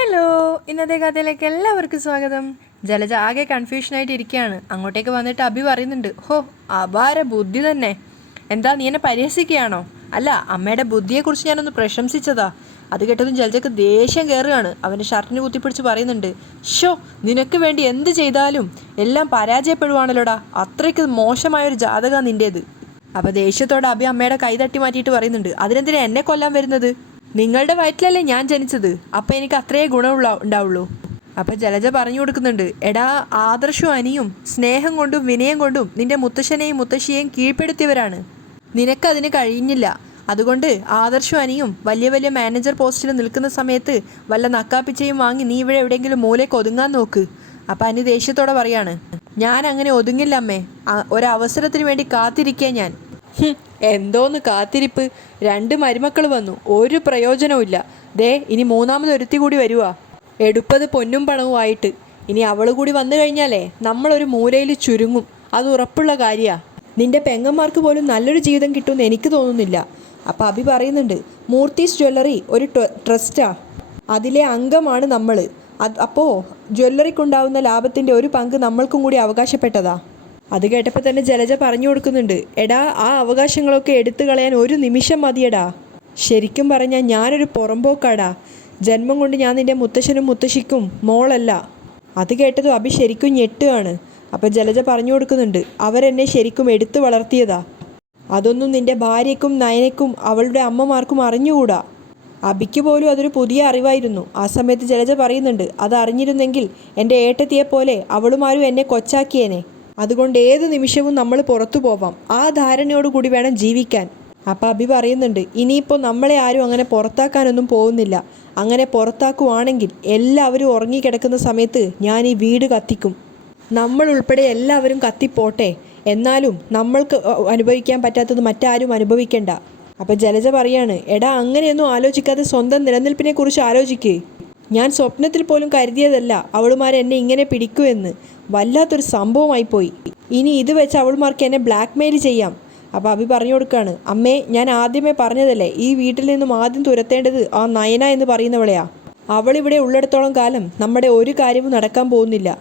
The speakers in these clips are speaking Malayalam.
ഹലോ, ഇന്നത്തെ കഥയിലേക്ക് എല്ലാവർക്കും സ്വാഗതം. ജലജ ആകെ കൺഫ്യൂഷനായിട്ട് ഇരിക്കുകയാണ്. അങ്ങോട്ടേക്ക് വന്നിട്ട് അഭി പറയുന്നുണ്ട്, ഹോ അപാര ബുദ്ധി തന്നെ. എന്താ നീ എന്നെ പരിഹസിക്കുകയാണോ? അല്ല, അമ്മയുടെ ബുദ്ധിയെക്കുറിച്ച് ഞാനൊന്ന് പ്രശംസിച്ചതാ. അത് കേട്ടതും ജലജക്ക് ദേഷ്യം കയറുകയാണ്. അവൻ്റെ ഷർട്ടിന് കുത്തിപ്പിടിച്ച് പറയുന്നുണ്ട്, ഷോ നിനക്ക് വേണ്ടി എന്ത് ചെയ്താലും എല്ലാം പരാജയപ്പെടുവാണല്ലോടാ. അത്രയ്ക്ക് മോശമായൊരു ജാതക നിൻ്റേത്. അപ്പോൾ ദേഷ്യത്തോടെ അഭി അമ്മയുടെ കൈ തട്ടി മാറ്റിയിട്ട് പറയുന്നുണ്ട്, അതിനെന്തിനാ എന്നെ കൊല്ലാൻ വരുന്നത്? നിങ്ങളുടെ വയറ്റിലല്ലേ ഞാൻ ജനിച്ചത്. അപ്പം എനിക്ക് അത്രയേ ഉണ്ടാവുള്ളൂ. അപ്പം ജലജ പറഞ്ഞു കൊടുക്കുന്നുണ്ട്, എടാ ആദർശവും അനിയും സ്നേഹം കൊണ്ടും വിനയം കൊണ്ടും നിന്റെ മുത്തശ്ശനെയും മുത്തശ്ശിയെയും കീഴ്പ്പെടുത്തിയവരാണ്. നിനക്കതിന് കഴിഞ്ഞില്ല. അതുകൊണ്ട് ആദർശവും അനിയും വലിയ വലിയ മാനേജർ പോസ്റ്റിൽ നിൽക്കുന്ന സമയത്ത് വല്ല നക്കാപ്പിച്ചയും വാങ്ങി നീ ഇവിടെ എവിടെയെങ്കിലും മൂലയ്ക്ക് ഒതുങ്ങാൻ നോക്ക്. അപ്പം അനി ദേഷ്യത്തോടെ പറയാണ്, ഞാൻ അങ്ങനെ ഒതുങ്ങില്ല അമ്മേ. ഒരവസരത്തിന് വേണ്ടി കാത്തിരിക്കുക ഞാൻ. എന്തോന്ന് കാത്തിരിപ്പ്? 2 മരുമക്കൾ വന്നു, ഒരു പ്രയോജനവും. ദേ ഇനി മൂന്നാമതൊരുത്തി കൂടി വരുവാ, എടുപ്പത് പൊന്നും പണവുമായിട്ട്. ഇനി അവൾ കൂടി വന്നു കഴിഞ്ഞാലേ നമ്മളൊരു മൂലയിൽ ചുരുങ്ങും. അത് ഉറപ്പുള്ള കാര്യമാണ്. നിന്റെ പെങ്ങന്മാർക്ക് പോലും നല്ലൊരു ജീവിതം കിട്ടുമെന്ന് എനിക്ക് തോന്നുന്നില്ല. അപ്പോൾ അഭി പറയുന്നുണ്ട്, മൂർത്തീസ് ജ്വല്ലറി ഒരു ട്രസ്റ്റാ, അതിലെ അംഗമാണ് നമ്മൾ. അപ്പോൾ ജ്വല്ലറിക്കുണ്ടാവുന്ന ലാഭത്തിൻ്റെ ഒരു പങ്ക് നമ്മൾക്കും കൂടി അവകാശപ്പെട്ടതാ. അത് കേട്ടപ്പോൾ തന്നെ ജലജ പറഞ്ഞു കൊടുക്കുന്നുണ്ട്, എടാ ആ അവകാശങ്ങളൊക്കെ എടുത്തു കളയാൻ ഒരു നിമിഷം മതിയടാ. ശരിക്കും പറഞ്ഞാൽ ഞാനൊരു പുറമ്പോക്കാടാ. ജന്മം കൊണ്ട് ഞാൻ നിൻ്റെ മുത്തശ്ശനും മുത്തശ്ശിക്കും മോളല്ല. അത് കേട്ടതും അഭി ശരിക്കും ഞെട്ടുകയാണ്. അപ്പോൾ ജലജ പറഞ്ഞു കൊടുക്കുന്നുണ്ട്, അവരെന്നെ ശരിക്കും എടുത്തു വളർത്തിയതാ. അതൊന്നും നിൻ്റെ ഭാര്യയ്ക്കും നയനയ്ക്കും അവളുടെ അമ്മമാർക്കും അറിഞ്ഞുകൂടാ. അഭിക്ക് പോലും അതൊരു പുതിയ അറിവായിരുന്നു. ആ സമയത്ത് ജലജ പറയുന്നുണ്ട്, അത് അറിഞ്ഞിരുന്നെങ്കിൽ എൻ്റെ ഏട്ടത്തിയെപ്പോലെ അവളുമാരും എന്നെ കൊച്ചാക്കിയേനെ. അതുകൊണ്ട് ഏത് നിമിഷവും നമ്മൾ പുറത്തു പോവാം. ആ ധാരണയോടുകൂടി വേണം ജീവിക്കാൻ. അപ്പം അഭി പറയുന്നുണ്ട്, ഇനിയിപ്പോൾ നമ്മളെ ആരും അങ്ങനെ പുറത്താക്കാനൊന്നും പോകുന്നില്ല. അങ്ങനെ പുറത്താക്കുവാണെങ്കിൽ എല്ലാവരും ഉറങ്ങിക്കിടക്കുന്ന സമയത്ത് ഞാൻ ഈ വീട് കത്തിക്കും. നമ്മൾ ഉൾപ്പെടെ എല്ലാവരും കത്തിപ്പോട്ടെ. എന്നാലും നമ്മൾക്ക് അനുഭവിക്കാൻ പറ്റാത്തത് മറ്റാരും അനുഭവിക്കണ്ട. അപ്പം ജലജ പറയാണ്, എടാ അങ്ങനെയൊന്നും ആലോചിക്കാതെ സ്വന്തം നിലനിൽപ്പിനെ കുറിച്ച് ആലോചിക്ക്. ഞാൻ സ്വപ്നത്തിൽ പോലും കരുതിയതല്ല അവളുമാരെ എന്നെ ഇങ്ങനെ പിടിക്കുമെന്ന്. വല്ലാത്തൊരു സംഭവമായിപ്പോയി. ഇനി ഇത് വെച്ച് അവളുമാർക്ക് എന്നെ ബ്ലാക്ക് മെയിൽ ചെയ്യാം. അപ്പോൾ അഭി പറഞ്ഞു കൊടുക്കുകയാണ്, അമ്മേ ഞാൻ ആദ്യമേ പറഞ്ഞതല്ലേ, ഈ വീട്ടിൽ നിന്നും ആദ്യം തുരത്തേണ്ടത് ആ നയന എന്ന് പറയുന്നവളെയാ. അവളിവിടെ ഉള്ളിടത്തോളം കാലം നമ്മുടെ ഒരു കാര്യവും നടക്കാൻ പോകുന്നില്ല.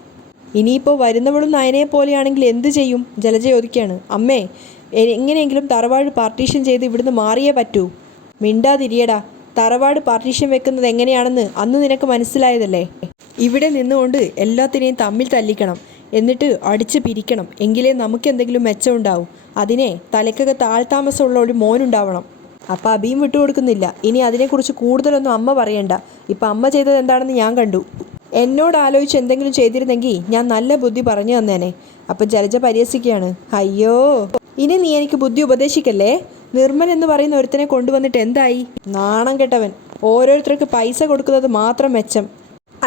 ഇനിയിപ്പോൾ വരുന്നവളും നയനയെ പോലെയാണെങ്കിൽ എന്ത് ചെയ്യും? ജലജ ചോദിക്കുകയാണ്. അമ്മേ എങ്ങനെയെങ്കിലും തറവാട് പാർട്ടീഷൻ ചെയ്ത് ഇവിടുന്ന് മാറിയേ പറ്റൂ. മിണ്ടാതിരിയടാ. തറവാട് പാർട്ടീഷൻ വെക്കുന്നത് എങ്ങനെയാണെന്ന് അന്ന് നിനക്ക് മനസ്സിലായതല്ലേ. ഇവിടെ നിന്നുകൊണ്ട് എല്ലാത്തിനെയും തമ്മിൽ തല്ലിക്കണം, എന്നിട്ട് അടിച്ച് പിരിക്കണം. എങ്കിലേ നമുക്ക് എന്തെങ്കിലും മെച്ചമുണ്ടാവും. അതിനെ തലയ്ക്കകത്ത് ആൾതാമസമുള്ള ഒരു മോനുണ്ടാവണം. അപ്പം അഭിയും വിട്ടുകൊടുക്കുന്നില്ല. ഇനി അതിനെക്കുറിച്ച് കൂടുതലൊന്നും അമ്മ പറയണ്ട. ഇപ്പം അമ്മ ചെയ്തത് എന്താണെന്ന് ഞാൻ കണ്ടു. എന്നോട് ആലോചിച്ച് എന്തെങ്കിലും ചെയ്തിരുന്നെങ്കിൽ ഞാൻ നല്ല ബുദ്ധി പറഞ്ഞു തന്നേനെ. അപ്പം ജലജ പരിഹസിക്കുകയാണ്, അയ്യോ ഇനി നീ എനിക്ക് ബുദ്ധി ഉപദേശിക്കല്ലേ. നിർമ്മൽ എന്ന് പറയുന്ന ഒരുത്തനെ കൊണ്ടുവന്നിട്ട് എന്തായി? നാണം കെട്ടവൻ. ഓരോരുത്തർക്ക് പൈസ കൊടുക്കുന്നത് മാത്രം മെച്ചം,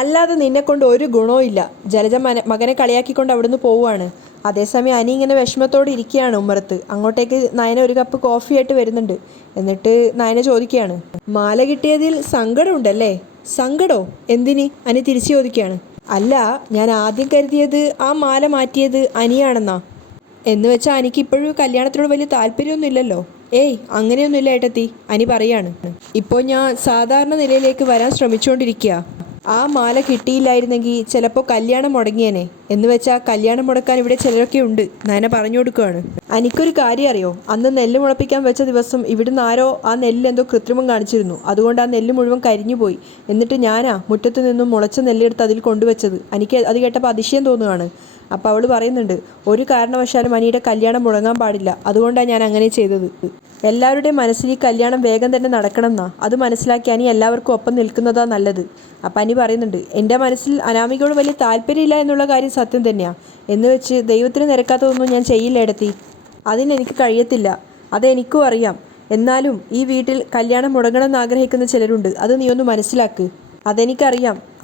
അല്ലാതെ നിന്നെക്കൊണ്ട് ഒരു ഗുണവും ഇല്ല. ജലജ മകനെ കളിയാക്കിക്കൊണ്ട് അവിടുന്ന് പോവുകയാണ്. അതേസമയം അനി ഇങ്ങനെ വിഷമത്തോടെ ഇരിക്കുകയാണ് ഉമ്മറത്ത്. അങ്ങോട്ടേക്ക് നയന ഒരു കപ്പ് കോഫിയായിട്ട് വരുന്നുണ്ട്. എന്നിട്ട് നയന ചോദിക്കുകയാണ്, മാല കിട്ടിയതിൽ സങ്കടമുണ്ടല്ലേ? സങ്കടോ? എന്തിന്? അനി തിരിച്ചു ചോദിക്കുകയാണ്. അല്ല, ഞാൻ ആദ്യം കരുതിയത് ആ മാല മാറ്റിയത് അനിയാണെന്നാ. എന്ന് വെച്ചാൽ അനിക്ക് ഇപ്പോഴും കല്യാണത്തിനോട് വലിയ താല്പര്യമൊന്നും ഇല്ലല്ലോ. ഏയ് അങ്ങനെയൊന്നുമില്ല ഏട്ടത്തി, അനി പറയാണ്. ഇപ്പോൾ ഞാൻ സാധാരണ നിലയിലേക്ക് വരാൻ ശ്രമിച്ചുകൊണ്ടിരിക്കുക. ആ മാല കിട്ടിയില്ലായിരുന്നെങ്കിൽ ചിലപ്പോൾ കല്യാണം മുടങ്ങിയേനെ. എന്ന് വെച്ചാൽ കല്യാണം മുടക്കാൻ ഇവിടെ ചിലരൊക്കെ ഉണ്ട്. നയന പറഞ്ഞു കൊടുക്കുകയാണ്. എനിക്കൊരു കാര്യം അറിയോ? അന്ന് നെല്ല് മുളപ്പിക്കാൻ വെച്ച ദിവസം ഇവിടുന്ന് ആരോ ആ നെല്ലിൽ എന്തോ കൃത്രിമം കാണിച്ചിരുന്നു. അതുകൊണ്ട് ആ നെല്ല് മുഴുവൻ കരിഞ്ഞുപോയി. എന്നിട്ട് ഞാനാ മുറ്റത്ത് നിന്നും മുളച്ച നെല്ലെടുത്ത് അതിൽ കൊണ്ടുവച്ചത്. എനിക്ക് അത് കേട്ടപ്പോൾ അതിശയം തോന്നുകയാണ്. അപ്പോൾ അവൾ പറയുന്നുണ്ട്, ഒരു കാരണവശാലും അനിയുടെ കല്യാണം മുടങ്ങാൻ പാടില്ല. അതുകൊണ്ടാണ് ഞാൻ അങ്ങനെ ചെയ്തത്. എല്ലാവരുടെയും മനസ്സിൽ ഈ കല്യാണം വേഗം തന്നെ നടക്കണം എന്നാ. അത് മനസ്സിലാക്കി അനി എല്ലാവർക്കും ഒപ്പം നിൽക്കുന്നതാ നല്ലത്. അപ്പം അനി പറയുന്നുണ്ട്, എൻ്റെ മനസ്സിൽ അനാമികയോട് വലിയ താല്പര്യമില്ല എന്നുള്ള കാര്യം സത്യം തന്നെയാണ്. എന്ന് വെച്ച് ദൈവത്തിന് നിരക്കാത്തതൊന്നും ഞാൻ ചെയ്യില്ല ഏടത്തി. അതിനെനിക്ക് കഴിയത്തില്ല. അതെനിക്കും അറിയാം. എന്നാലും ഈ വീട്ടിൽ കല്യാണം മുടങ്ങണമെന്ന് ആഗ്രഹിക്കുന്ന ചിലരുണ്ട്. അത് നീ ഒന്ന് മനസ്സിലാക്ക്.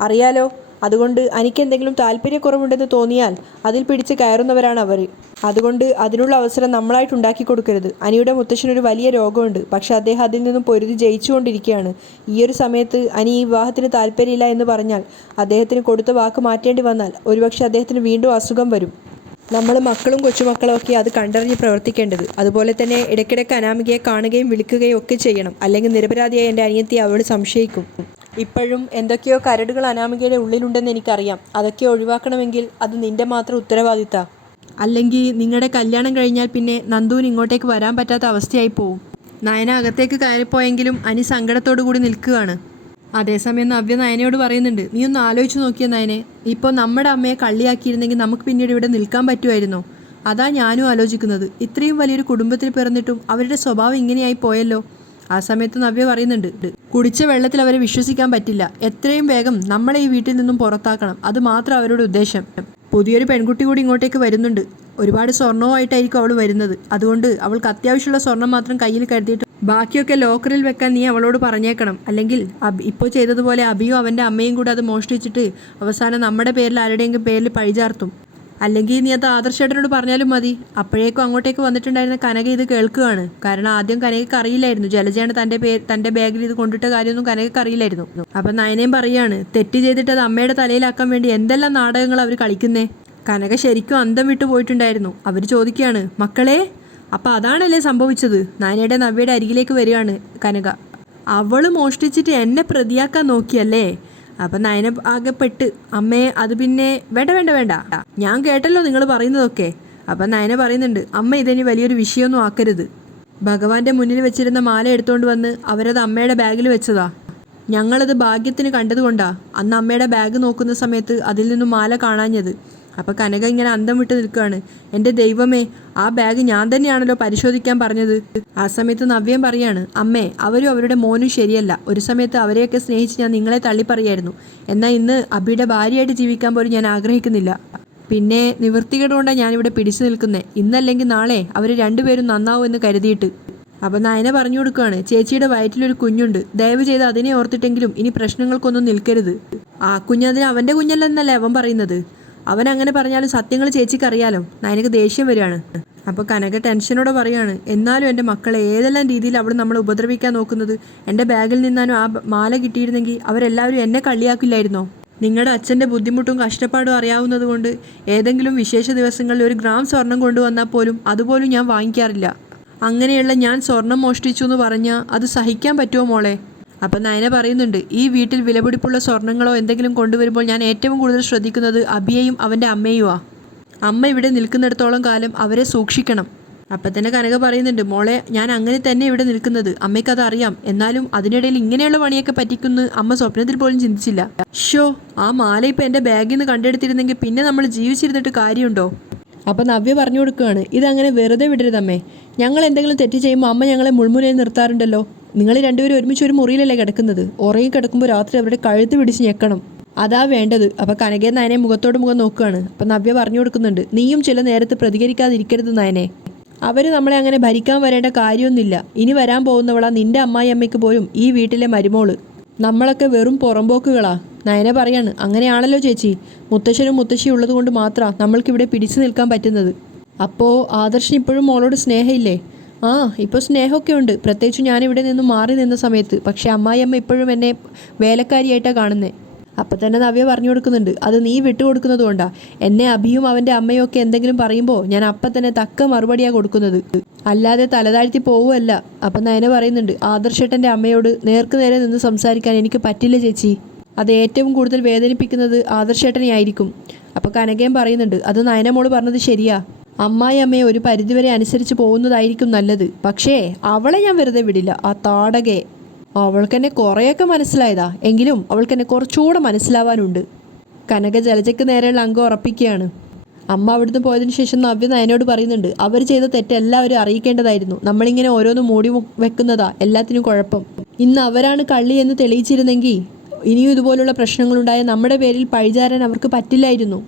അറിയാലോ. അതുകൊണ്ട് എനിക്ക് എന്തെങ്കിലും താല്പര്യക്കുറവുണ്ടെന്ന് തോന്നിയാൽ അതിൽ പിടിച്ച് കയറുന്നവരാണ് അവർ. അതുകൊണ്ട് അതിനുള്ള അവസരം നമ്മളായിട്ട് ഉണ്ടാക്കി കൊടുക്കരുത്. അനിയുടെ മുത്തശ്ശനൊരു വലിയ രോഗമുണ്ട്. പക്ഷെ അദ്ദേഹം അതിൽ നിന്നും പൊരുതി ജയിച്ചുകൊണ്ടിരിക്കുകയാണ്. ഈ ഒരു സമയത്ത് അനി ഈ വിവാഹത്തിന് താല്പര്യമില്ല എന്ന് പറഞ്ഞാൽ അദ്ദേഹത്തിന് കൊടുത്ത വാക്ക് മാറ്റേണ്ടി വന്നാൽ ഒരുപക്ഷെ അദ്ദേഹത്തിന് വീണ്ടും അസുഖം വരും. നമ്മൾ മക്കളും കൊച്ചുമക്കളും ഒക്കെ അത് കണ്ടറിഞ്ഞ് പ്രവർത്തിക്കേണ്ടത്. അതുപോലെ തന്നെ ഇടയ്ക്കിടയ്ക്ക് അനാമികയെ കാണുകയും വിളിക്കുകയും ഒക്കെ ചെയ്യണം. അല്ലെങ്കിൽ നിരപരാധിയായ എൻ്റെ അനിയത്തിയെ അവൾ സംശയിക്കും. ഇപ്പോഴും എന്തൊക്കെയോ കരടുകൾ അനാമികയുടെ ഉള്ളിലുണ്ടെന്ന് എനിക്കറിയാം. അതൊക്കെ ഒഴിവാക്കണമെങ്കിൽ അത് നിന്റെ മാത്രം ഉത്തരവാദിത്തമാണ്. അല്ലെങ്കിൽ നിങ്ങളുടെ കല്യാണം കഴിഞ്ഞാൽ പിന്നെ നന്ദുവിന് ഇങ്ങോട്ടേക്ക് വരാൻ പറ്റാത്ത അവസ്ഥയായി പോവും. നയന അകത്തേക്ക് കയറിപ്പോയെങ്കിലും അനി സങ്കടത്തോടു കൂടി നിൽക്കുകയാണ്. അതേസമയം നവ്യ നയനയോട് പറയുന്നുണ്ട്, നീ ഒന്ന് ആലോചിച്ച് നോക്കിയ നയനെ, ഇപ്പോൾ നമ്മുടെ അമ്മയെ കള്ളിയാക്കിയിരുന്നെങ്കിൽ നമുക്ക് പിന്നീട് ഇവിടെ നിൽക്കാൻ പറ്റുമായിരുന്നോ? അതാ ഞാനും ആലോചിക്കുന്നത്. ഇത്രയും വലിയൊരു കുടുംബത്തിൽ പിറന്നിട്ടും അവരുടെ സ്വഭാവം ഇങ്ങനെയായി പോയല്ലോ. ആ സമയത്ത് നവ്യ പറയുന്നുണ്ട്, കുടിച്ച വെള്ളത്തിൽ അവരെ വിശ്വസിക്കാൻ പറ്റില്ല. എത്രയും വേഗം നമ്മളെ ഈ വീട്ടിൽ നിന്നും പുറത്താക്കണം. അത് മാത്രം അവരുടെ ഉദ്ദേശം. പുതിയൊരു പെൺകുട്ടി കൂടി ഇങ്ങോട്ടേക്ക് വരുന്നുണ്ട്. ഒരുപാട് സ്വർണവുമായിട്ടായിരിക്കും അവൾ വരുന്നത്. അതുകൊണ്ട് അവൾക്ക് അത്യാവശ്യമുള്ള സ്വർണം മാത്രം കയ്യിൽ കരുതിയിട്ട് ബാക്കിയൊക്കെ ലോക്കറിൽ വെക്കാൻ നീ അവളോട് പറഞ്ഞേക്കണം. അല്ലെങ്കിൽ ഇപ്പോൾ ചെയ്തതുപോലെ അബിയും അവൻ്റെ അമ്മയും കൂടെ അത് മോഷ്ടിച്ചിട്ട് അവസാനം നമ്മുടെ പേരിൽ ആരുടെയെങ്കിലും പേരിൽ പഴിചാർത്തും. അല്ലെങ്കിൽ നീ അത് ആദർശേട്ടനോട് പറഞ്ഞാലും മതി. അപ്പോഴേക്കും അങ്ങോട്ടേക്ക് വന്നിട്ടുണ്ടായിരുന്ന കനക ഇത് കേൾക്കുകയാണ്. കാരണം ആദ്യം കനകയ്ക്ക് അറിയില്ലായിരുന്നു ജലജയാണ് തൻ്റെ ബാഗിൽ ഇത് കൊണ്ടിട്ട കാര്യമൊന്നും കനകയ്ക്ക് അറിയില്ലായിരുന്നു. അപ്പം നയനയും പറയാണ്, തെറ്റ് ചെയ്തിട്ട് അത് അമ്മയുടെ തലയിലാക്കാൻ വേണ്ടി എന്തെല്ലാം നാടകങ്ങൾ അവർ കളിക്കുന്നേ. കനക ശരിക്കും അന്തം വിട്ടു പോയിട്ടുണ്ടായിരുന്നു. അവർ ചോദിക്കുകയാണ്, മക്കളെ അപ്പം അതാണല്ലേ സംഭവിച്ചത്? നയനയുടെ നവ്യയുടെ അരികിലേക്ക് വരികയാണ് കനക. അവൾ മോഷ്ടിച്ചിട്ട് എന്നെ പ്രതിയാക്കാൻ നോക്കിയല്ലേ? അപ്പം നയന ആകെപ്പെട്ട്, അമ്മേ അത് പിന്നെ വേണ്ട ഞാൻ കേട്ടല്ലോ നിങ്ങൾ പറയുന്നതൊക്കെ. അപ്പം നയന പറയുന്നുണ്ട്, അമ്മ ഇതിനി വലിയൊരു വിഷയമൊന്നും ആക്കരുത്. ഭഗവാന്റെ മുന്നിൽ വെച്ചിരുന്ന മാല എടുത്തുകൊണ്ട് വന്ന് അവരത് അമ്മയുടെ ബാഗിൽ വെച്ചതാ. ഞങ്ങളത് ഭാഗ്യത്തിന് കണ്ടതുകൊണ്ടാ അന്ന് അമ്മയുടെ ബാഗ് നോക്കുന്ന സമയത്ത് അതിൽ നിന്നും മാല കാണാഞ്ഞത്. അപ്പോൾ കനക ഇങ്ങനെ അന്തം വിട്ട് നിൽക്കുകയാണ്. എൻ്റെ ദൈവമേ, ആ ബാഗ് ഞാൻ തന്നെയാണല്ലോ പരിശോധിക്കാൻ പറഞ്ഞത്. ആ സമയത്ത് നവ്യം പറയാണ്, അമ്മേ അവരും അവരുടെ മോനും ശരിയല്ല. ഒരു സമയത്ത് അവരെയൊക്കെ സ്നേഹിച്ച് ഞാൻ നിങ്ങളെ തള്ളിപ്പറയായിരുന്നു. എന്നാൽ ഇന്ന് അബിയുടെ ഭാര്യയായിട്ട് ജീവിക്കാൻ പോലും ഞാൻ ആഗ്രഹിക്കുന്നില്ല. പിന്നെ നിവൃത്തികേടുകൊണ്ടാണ് ഞാനിവിടെ പിടിച്ചു നിൽക്കുന്നത്. ഇന്നല്ലെങ്കിൽ നാളെ അവർ രണ്ടുപേരും നന്നാവും എന്ന് കരുതിയിട്ട്. അപ്പം നയന പറഞ്ഞു കൊടുക്കുകയാണ്, ചേച്ചിയുടെ വയറ്റിലൊരു കുഞ്ഞുണ്ട്. ദയവ് ചെയ്ത് അതിനെ ഓർത്തിട്ടെങ്കിലും ഇനി പ്രശ്നങ്ങൾക്കൊന്നും നിൽക്കരുത്. ആ കുഞ്ഞതിന് അവൻ്റെ കുഞ്ഞല്ലെന്നല്ലേ അവൻ പറയുന്നത്. അവൻ അങ്ങനെ പറഞ്ഞാലും സത്യങ്ങൾ ചേച്ചിക്ക് അറിയാലോ. നയനക്ക് ദേഷ്യം വരികയാണ്. അപ്പോൾ കനക ടെൻഷനോടെ പറയാണ്, എന്നാലും എൻ്റെ മക്കളെ ഏതെല്ലാം രീതിയിൽ അവൾ നമ്മളെ ഉപദ്രവിക്കാൻ നോക്കുന്നത്. എൻ്റെ ബാഗിൽ നിന്നാലും ആ മാല കിട്ടിയിരുന്നെങ്കിൽ അവരെല്ലാവരും എന്നെ കള്ളിയാക്കില്ലായിരുന്നോ? നിങ്ങളുടെ അച്ഛൻ്റെ ബുദ്ധിമുട്ടും കഷ്ടപ്പാടും അറിയാവുന്നത് കൊണ്ട് ഏതെങ്കിലും വിശേഷ ദിവസങ്ങളിൽ 1 ഗ്രാം സ്വർണം കൊണ്ടുവന്നാൽ പോലും അതുപോലും ഞാൻ വാങ്ങിക്കാറില്ല. അങ്ങനെയുള്ള ഞാൻ സ്വർണം മോഷ്ടിച്ചു എന്ന് പറഞ്ഞാൽ അത് സഹിക്കാൻ പറ്റുമോ മോളെ? അപ്പം നയന പറയുന്നുണ്ട്, ഈ വീട്ടിൽ വിലപിടിപ്പുള്ള സ്വർണ്ണങ്ങളോ എന്തെങ്കിലും കൊണ്ടുവരുമ്പോൾ ഞാൻ ഏറ്റവും കൂടുതൽ ശ്രദ്ധിക്കുന്നത് അബിയെയും അവൻ്റെ അമ്മയുമാണ്. അമ്മ ഇവിടെ നിൽക്കുന്നിടത്തോളം കാലം അവരെ സൂക്ഷിക്കണം. അപ്പം തന്നെ കനക പറയുന്നുണ്ട്, മോളെ ഞാൻ അങ്ങനെ തന്നെ ഇവിടെ നിൽക്കുന്നത്. അമ്മയ്ക്കത് അറിയാം. എന്നാലും അതിനിടയിൽ ഇങ്ങനെയുള്ള പണിയൊക്കെ പറ്റിക്കുന്ന് അമ്മ സ്വപ്നത്തിൽ പോലും ചിന്തിച്ചില്ല. ഷോ, ആ മാല ഇപ്പം എൻ്റെ ബാഗിൽ നിന്ന് കണ്ടെടുത്തിരുന്നെങ്കിൽ പിന്നെ നമ്മൾ ജീവിച്ചിരുന്നിട്ട് കാര്യമുണ്ടോ? അപ്പം നവ്യ പറഞ്ഞു കൊടുക്കുകയാണ്, ഇതങ്ങനെ വെറുതെ വിടരുതമ്മേ. ഞങ്ങൾ എന്തെങ്കിലും തെറ്റ് ചെയ്യുമ്പോൾ അമ്മ ഞങ്ങളെ മുൾമുനയിൽ നിർത്താറുണ്ടല്ലോ. നിങ്ങൾ രണ്ടുപേരും ഒരുമിച്ച് ഒരു മുറിയിലല്ലേ കിടക്കുന്നത്. ഉറങ്ങി കിടക്കുമ്പോൾ രാത്രി അവരുടെ കഴുത്ത് പിടിച്ച് ഞെക്കണം. അതാ വേണ്ടത്. അപ്പം കനകയെ നയനെ മുഖത്തോട് മുഖം നോക്കുകയാണ്. അപ്പം നവ്യ പറഞ്ഞു കൊടുക്കുന്നുണ്ട്, നീയും ചില നേരത്ത് പ്രതികരിക്കാതിരിക്കരുത് നയനെ. അവർ നമ്മളെ അങ്ങനെ ഭരിക്കാൻ വരേണ്ട കാര്യമൊന്നുമില്ല. ഇനി വരാൻ പോകുന്നവളാ നിന്റെ അമ്മായി അമ്മയ്ക്ക് പോലും ഈ വീട്ടിലെ മരുമോള്. നമ്മളൊക്കെ വെറും പുറമ്പോക്കുകളാ. നയന പറയാണ്, അങ്ങനെയാണല്ലോ ചേച്ചി. മുത്തശ്ശനും മുത്തശ്ശിയും ഉള്ളത് കൊണ്ട് മാത്രമാണ് നമ്മൾക്കിവിടെ പിടിച്ചു നിൽക്കാൻ പറ്റുന്നത്. അപ്പോൾ ആദർശന് ഇപ്പോഴും മോളോട് സ്നേഹമില്ലേ? ആ, ഇപ്പോൾ സ്നേഹമൊക്കെ ഉണ്ട്. പ്രത്യേകിച്ച് ഞാനിവിടെ നിന്ന് മാറി നിന്ന സമയത്ത്. പക്ഷേ അമ്മായിയമ്മ ഇപ്പോഴും എന്നെ വേലക്കാരിയായിട്ടാണ് കാണുന്നത്. അപ്പം തന്നെ നവ്യ പറഞ്ഞു കൊടുക്കുന്നുണ്ട്, അത് നീ വിട്ടുകൊടുക്കുന്നത് കൊണ്ടാണ്. എന്നെ അഭിയും അവൻ്റെ അമ്മയും ഒക്കെ എന്തെങ്കിലും പറയുമ്പോൾ ഞാൻ അപ്പം തന്നെ തക്ക മറുപടിയാണ് കൊടുക്കുന്നത്, അല്ലാതെ തലതാഴ്ത്തി പോവുമല്ല. അപ്പം നയന പറയുന്നുണ്ട്, ആദർശേട്ടൻ്റെ അമ്മയോട് നേർക്ക് നേരെ നിന്ന് സംസാരിക്കാൻ എനിക്ക് പറ്റില്ല ചേച്ചി. അത് ഏറ്റവും കൂടുതൽ വേദനിപ്പിക്കുന്നത് ആദർശേട്ടനെ ആയിരിക്കും. അപ്പോൾ കനകയും പറയുന്നുണ്ട്, അത് നയനമോള് പറഞ്ഞത് ശരിയാ. അമ്മായി അമ്മയെ ഒരു പരിധിവരെ അനുസരിച്ച് പോകുന്നതായിരിക്കും നല്ലത്. പക്ഷേ അവളെ ഞാൻ വെറുതെ വിടില്ല. ആ താടകയെ അവൾക്കെന്നെ കുറേയൊക്കെ മനസ്സിലായതാ. എങ്കിലും അവൾക്കെന്നെ കുറച്ചുകൂടെ മനസ്സിലാവാനുണ്ട്. കനക ജലജയ്ക്ക് നേരെയുള്ള അംഗം ഉറപ്പിക്കുകയാണ്. അമ്മ അവിടുന്ന് പോയതിനു ശേഷം നവ്യ നയനോട് പറയുന്നുണ്ട്, അവർ ചെയ്ത തെറ്റ് എല്ലാവരും അറിയിക്കേണ്ടതായിരുന്നു. നമ്മളിങ്ങനെ ഓരോന്ന് മൂടി വെക്കുന്നതാ എല്ലാത്തിനും കുഴപ്പം. ഇന്ന് അവരാണ് കള്ളി എന്ന് തെളിയിച്ചിരുന്നെങ്കിൽ ഇനിയും ഇതുപോലുള്ള പ്രശ്നങ്ങളുണ്ടായ നമ്മുടെ പേരിൽ പഴിചാരാൻ അവർക്ക് പറ്റില്ലായിരുന്നു.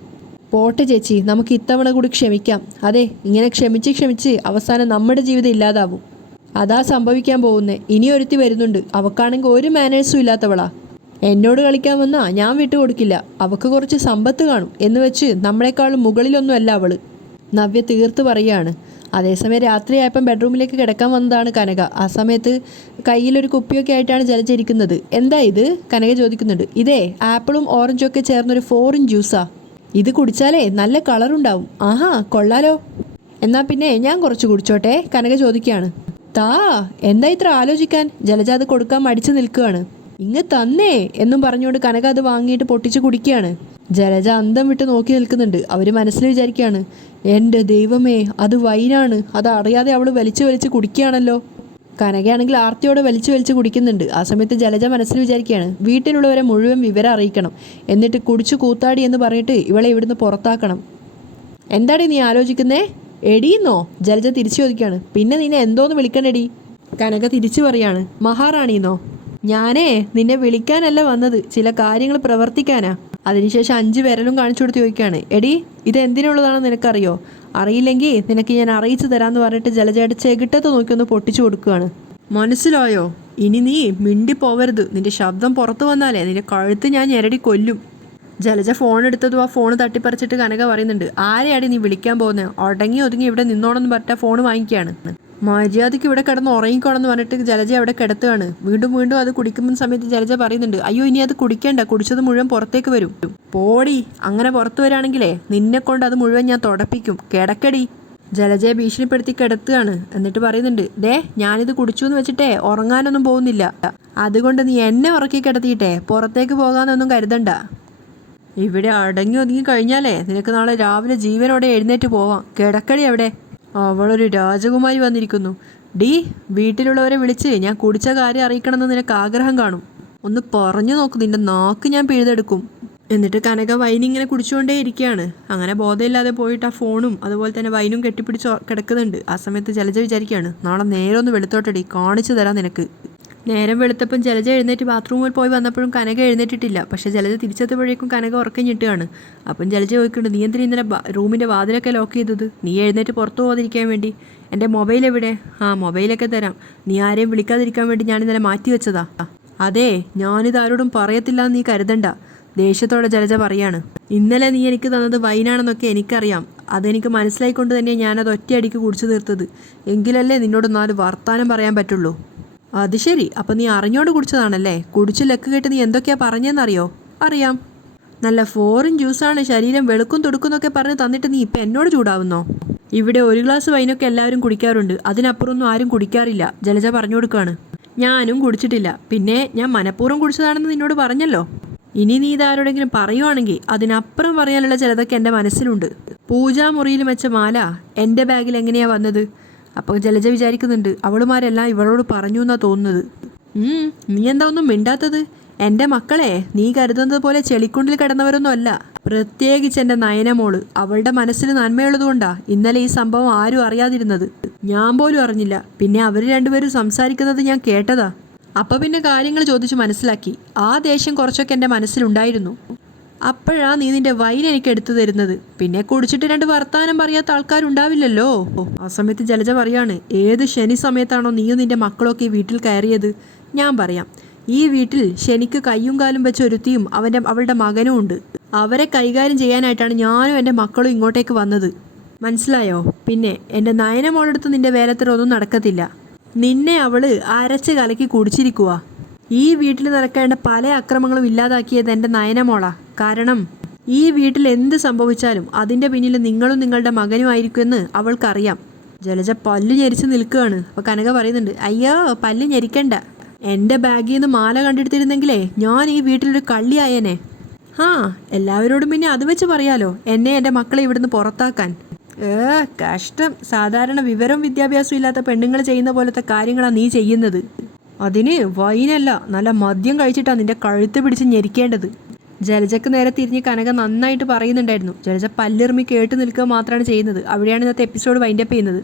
പോട്ടെ ചേച്ചി, നമുക്ക് ഇത്തവണ കൂടി ക്ഷമിക്കാം. അതെ, ഇങ്ങനെ ക്ഷമിച്ച് അവസാനം നമ്മുടെ ജീവിതം ഇല്ലാതാവും. അതാ സംഭവിക്കാൻ പോകുന്നേ. ഇനി ഒരുത്തി വരുന്നുണ്ട്. അവക്കാണെങ്കിൽ ഒരു മാനേഴ്സും ഇല്ലാത്തവളാ. എന്നോട് കളിക്കാൻ വന്നാ ഞാൻ വിട്ടുകൊടുക്കില്ല. അവക്ക് കുറച്ച് സമ്പത്ത് കാണും എന്ന് വെച്ച് നമ്മളെക്കാളും മുകളിലൊന്നുമല്ല അവള്. നവ്യ തീർത്ത് പറയുകയാണ്. അതേസമയം രാത്രിയായപ്പം ബെഡ്റൂമിലേക്ക് കിടക്കാൻ വന്നതാണ് കനക. ആ സമയത്ത് കയ്യിലൊരു കുപ്പിയൊക്കെ ആയിട്ടാണ് ജലജിരിക്കുന്നത്. എന്താ ഇത്? കനക ചോദിക്കുന്നുണ്ട്. ഇതേ ആപ്പിളും ഓറഞ്ചും ഒക്കെ ചേർന്നൊരു 4 ജ്യൂസാ. ഇത് കുടിച്ചാലേ നല്ല കളറുണ്ടാവും. ആഹാ, കൊള്ളാലോ. എന്നാൽ പിന്നെ ഞാൻ കുറച്ച് കുടിച്ചോട്ടെ? കനക ചോദിക്കുകയാണ്. താ, എന്താ ഇത്ര ആലോചിക്കാൻ? ജലജ അത് കൊടുക്കാൻ മടിച്ചു നിൽക്കുകയാണ്. ഇങ്ങ് തന്നേ എന്നും പറഞ്ഞുകൊണ്ട് കനക അത് വാങ്ങിയിട്ട് പൊട്ടിച്ച് കുടിക്കുകയാണ്. ജലജ അന്തം വിട്ട് നോക്കി നിൽക്കുന്നുണ്ട്. അവർ മനസ്സിൽ വിചാരിക്കുകയാണ്, എൻ്റെ ദൈവമേ, അത് വൈനാണ്, അത് അറിയാതെ അവൾ വലിച്ചു വലിച്ച് കുടിക്കുകയാണല്ലോ. കനകയാണെങ്കിൽ ആർത്തിയോടെ വലിച്ചു വലിച്ച് കുടിക്കുന്നുണ്ട്. ആ സമയത്ത് ജലജ മനസ്സിൽ വിചാരിക്കുകയാണ്, വീട്ടിലുള്ളവരെ മുഴുവൻ വിവരം അറിയിക്കണം, എന്നിട്ട് കുടിച്ചു കൂത്താടി എന്ന് പറഞ്ഞിട്ട് ഇവളെ ഇവിടുന്ന് പുറത്താക്കണം. എന്താടി നീ ആലോചിക്കുന്നേ? എടീന്നോ? ജലജ തിരിച്ചു ചോദിക്കുകയാണ്. പിന്നെ നിന്നെ എന്തോന്ന് വിളിക്കണ്ടെടി? കനക തിരിച്ചു പറയാണ്, മഹാറാണിന്നോ? ഞാനേ നിന്നെ വിളിക്കാനല്ല വന്നത്, ചില കാര്യങ്ങൾ പ്രവർത്തിക്കാനാ. അതിനുശേഷം 5 വിരലും കാണിച്ചു കൊടുത്ത് ചോദിക്കുകയാണ്, എടി ഇത് എന്തിനുള്ളതാണെന്ന് നിനക്കറിയോ? അറിയില്ലെങ്കിൽ നിനക്ക് ഞാൻ അറിയിച്ചു തരാമെന്ന് പറഞ്ഞിട്ട് ജലജയുടെ ചെകിട്ടത്ത് നോക്കി ഒന്ന് പൊട്ടിച്ചു കൊടുക്കുകയാണ്. മനസ്സിലായോ? ഇനി നീ മിണ്ടി പോവരുത്. നിന്റെ ശബ്ദം പുറത്തു വന്നാലേ നിന്റെ കഴുത്ത് ഞാൻ ഞെരടി കൊല്ലും. ജലജ ഫോൺ എടുത്തതും ആ ഫോൺ തട്ടിപ്പറിച്ചിട്ട് കനക പറയുന്നുണ്ട്, ആരെയാടി നീ വിളിക്കാൻ പോകുന്നത്? ഒടങ്ങി ഒതുങ്ങി ഇവിടെ നിന്നോണെന്ന് പറഞ്ഞിട്ട് ഫോൺ വാങ്ങിക്കുകയാണ്. മര്യാദയ്ക്ക് ഇവിടെ കിടന്ന് ഉറങ്ങിക്കോണമെന്ന് പറഞ്ഞിട്ട് ജലജ അവിടെ കിടത്തുകയാണ്. വീണ്ടും വീണ്ടും അത് കുടിക്കുന്ന സമയത്ത് ജലജ പറയുന്നുണ്ട്, അയ്യോ ഇനി അത് കുടിക്കേണ്ട, കുടിച്ചത് മുഴുവൻ പുറത്തേക്ക് വരും. പോടി, അങ്ങനെ പുറത്തു വരാണെങ്കിലേ നിന്നെ കൊണ്ട് അത് മുഴുവൻ ഞാൻ തുടപ്പിക്കും. കിടക്കടി. ജലജയെ ഭീഷണിപ്പെടുത്തി കിടത്തുകയാണ്. എന്നിട്ട് പറയുന്നുണ്ട്, ദേ ഞാനിത് കുടിച്ചു എന്ന് വെച്ചിട്ടേ ഉറങ്ങാനൊന്നും പോകുന്നില്ല, അതുകൊണ്ട് നീ എന്നെ ഉറക്കി കിടത്തിയിട്ടേ പുറത്തേക്ക് പോകാമെന്നൊന്നും കരുതണ്ട. ഇവിടെ അടങ്ങി ഒതുങ്ങി കഴിഞ്ഞാലേ നിനക്ക് നാളെ രാവിലെ ജീവനോടെ എഴുന്നേറ്റ് പോവാം. കിടക്കടി അവിടെ. അവളൊരു രാജകുമാരി വന്നിരിക്കുന്നു. ഡീ, വീട്ടിലുള്ളവരെ വിളിച്ച് ഞാൻ കുടിച്ച കാര്യം അറിയിക്കണമെന്ന് നിനക്ക് ആഗ്രഹം കാണും. ഒന്ന് പറഞ്ഞു നോക്ക്, നിന്റെ നാക്ക് ഞാൻ പിഴുതെടുക്കും. എന്നിട്ട് കനക വൈനിങ്ങനെ കുടിച്ചുകൊണ്ടേ ഇരിക്കുകയാണ്. അങ്ങനെ ബോധമില്ലാതെ പോയിട്ട് ആ ഫോണും അതുപോലെ തന്നെ വൈനും കെട്ടിപ്പിടിച്ച് കിടക്കുന്നുണ്ട്. ആ സമയത്ത് ജലജ വിചാരിക്കുകയാണ്, നാളെ നേരെ ഒന്ന് വെളുത്തോട്ടടി, കാണിച്ചു തരാം നിനക്ക്. നേരം വെളുത്തപ്പം ജലജ എഴുന്നേറ്റ് ബാത്റൂമിൽ പോയി വന്നപ്പോഴും കനക എഴുന്നേറ്റിട്ടില്ല. പക്ഷേ ജലജ തിരിച്ചെത്തുമ്പോഴേക്കും കനക ഉറക്കം ഞെട്ടുകയാണ്. അപ്പം ജലജ ചോദിക്കുന്നുണ്ട്, നീ എന്തിനാ ഇന്നലെ റൂമിൻ്റെ വാതിലൊക്കെ ലോക്ക് ചെയ്തത്? നീ എഴുന്നേറ്റ് പുറത്തു പോകാതിരിക്കാൻ വേണ്ടി. എൻ്റെ മൊബൈൽ എവിടെ? ആ മൊബൈലൊക്കെ തരാം. നീ ആരെയും വിളിക്കാതിരിക്കാൻ വേണ്ടി ഞാൻ ഇന്നലെ മാറ്റി വെച്ചതാ. അതെ, ഞാനിത് ആരോടും പറയത്തില്ല എന്ന് നീ കരുതണ്ട. ദേഷ്യത്തോടെ ജലജ പറയാണ്. ഇന്നലെ നീ എനിക്ക് തന്നത് വൈനാണെന്നൊക്കെ എനിക്കറിയാം. അതെനിക്ക് മനസ്സിലായിക്കൊണ്ട് തന്നെയാണ് ഞാനത് ഒറ്റയടിക്ക് കുടിച്ചു തീർത്തത്. എങ്കിലല്ലേ നിന്നോട് 4 വർത്താനം പറയാൻ പറ്റുള്ളൂ. അത് ശരി, അപ്പം നീ അറിഞ്ഞോട് കുടിച്ചതാണല്ലേ? കുടിച്ച് ലക്ക് കേട്ട് നീ എന്തൊക്കെയാ പറഞ്ഞെന്നറിയോ? അറിയാം. നല്ല ഫോറിൻ ജ്യൂസാണ്, ശരീരം വെളുക്കും തുടുക്കുന്നൊക്കെ പറഞ്ഞ് തന്നിട്ട് നീ ഇപ്പം എന്നോട് ചൂടാവുന്നോ? ഇവിടെ 1 ഗ്ലാസ് വൈനൊക്കെ എല്ലാവരും കുടിക്കാറുണ്ട്, അതിനപ്പുറമൊന്നും ആരും കുടിക്കാറില്ല. ജലജ പറഞ്ഞു കൊടുക്കുകയാണ്. ഞാനും കുടിച്ചിട്ടില്ല, പിന്നെ ഞാൻ മനഃപൂർവ്വം കുടിച്ചതാണെന്ന് നിന്നോട് പറഞ്ഞല്ലോ. ഇനി നീ ഇതാരോടെങ്കിലും പറയുവാണെങ്കിൽ അതിനപ്പുറം പറയാനുള്ള ചിലതൊക്കെ എൻ്റെ മനസ്സിലുണ്ട്. പൂജാമുറിയിൽ വെച്ച മാല എൻ്റെ ബാഗിൽ എങ്ങനെയാ വന്നത്? അപ്പോൾ ജലജ വിചാരിക്കുന്നുണ്ട്, അവളുമാരെല്ലാം ഇവളോട് പറഞ്ഞു എന്നാ തോന്നുന്നത്. നീ എന്താ ഒന്നും മിണ്ടാത്തത്? എൻ്റെ മക്കളെ നീ കരുതുന്നത് പോലെ ചെളിക്കുണ്ടിൽ കിടന്നവരൊന്നും അല്ല. പ്രത്യേകിച്ച് എൻ്റെ നയനമോള്, അവളുടെ മനസ്സിൽ നന്മയുള്ളതുകൊണ്ടാ ഇന്നലെ ഈ സംഭവം ആരും അറിയാതിരുന്നത്. ഞാൻ പോലും അറിഞ്ഞില്ല. പിന്നെ അവർ രണ്ടുപേരും സംസാരിക്കുന്നത് ഞാൻ കേട്ടതാ. അപ്പം പിന്നെ കാര്യങ്ങൾ ചോദിച്ച് മനസ്സിലാക്കി. ആ ദേഷ്യം കുറച്ചൊക്കെ എൻ്റെ മനസ്സിലുണ്ടായിരുന്നു. അപ്പോഴാ നീ നിന്റെ വൈൻ എനിക്ക് എടുത്തു തരുന്നത്. പിന്നെ കുടിച്ചിട്ട് 2 വർത്താനം പറയാത്ത ആൾക്കാരുണ്ടാവില്ലല്ലോ. ആ സമയത്ത് ജലജ പറയാണ്, ഏത് ശനി സമയത്താണോ നീയും നിന്റെ മക്കളൊക്കെ ഈ വീട്ടിൽ കയറിയത്? ഞാൻ പറയാം. ഈ വീട്ടിൽ ശനിക്ക് കയ്യും കാലും വെച്ച് ഒരുത്തിയും അവളുടെ മകനും ഉണ്ട്. അവരെ കൈകാര്യം ചെയ്യാനായിട്ടാണ് ഞാനും എൻ്റെ മക്കളും ഇങ്ങോട്ടേക്ക് വന്നത്. മനസ്സിലായോ? പിന്നെ എൻ്റെ നയനമോളെടുത്ത് നിന്റെ വേലത്തിലൊന്നും നടക്കത്തില്ല. നിന്നെ അവള് അരച്ച് കലക്കി കുടിച്ചിരിക്കുക. ഈ വീട്ടിൽ നടക്കേണ്ട പല അക്രമങ്ങളും ഇല്ലാതാക്കിയത് എൻ്റെ നയനമോളാ. കാരണം ഈ വീട്ടിൽ എന്ത് സംഭവിച്ചാലും അതിൻ്റെ പിന്നിൽ നിങ്ങളും നിങ്ങളുടെ മകനുമായിരിക്കുമെന്ന് അവൾക്കറിയാം. ജലജ പല്ല് ഞെരിച്ച് നിൽക്കുകയാണ്. അപ്പോൾ കനക പറയുന്നുണ്ട്, അയ്യോ പല്ല് ഞെരിക്കണ്ട. എൻ്റെ ബാഗിൽ നിന്ന് മാല കണ്ടെടുത്തിരുന്നെങ്കിലേ ഞാൻ ഈ വീട്ടിലൊരു കള്ളിയായേനെ. എല്ലാവരോടും പിന്നെ അത് വെച്ച് പറയാലോ എന്നെ എൻ്റെ മക്കളെ ഇവിടുന്ന് പുറത്താക്കാൻ. കഷ്ടം. സാധാരണ വിവരവും വിദ്യാഭ്യാസവും ഇല്ലാത്ത പെണ്ണുങ്ങൾ ചെയ്യുന്ന പോലത്തെ കാര്യങ്ങളാണ് നീ ചെയ്യുന്നത്. അതിന് വൈനല്ല, നല്ല മദ്യം കഴിച്ചിട്ടാണ് നിന്റെ കഴുത്ത് പിടിച്ച് ഞെരിക്കേണ്ടത്. ജലജക്ക് നേരെ തിരിഞ്ഞ് കനക നന്നായിട്ട് പറയുന്നുണ്ടായിരുന്നു. ജലജ പല്ലിറുമി കേട്ട് നിൽക്കുക മാത്രമാണ് ചെയ്യുന്നത്. അവിടെയാണ് ഇന്നത്തെ എപ്പിസോഡ് വൈൻഡപ്പ് ചെയ്യുന്നത്.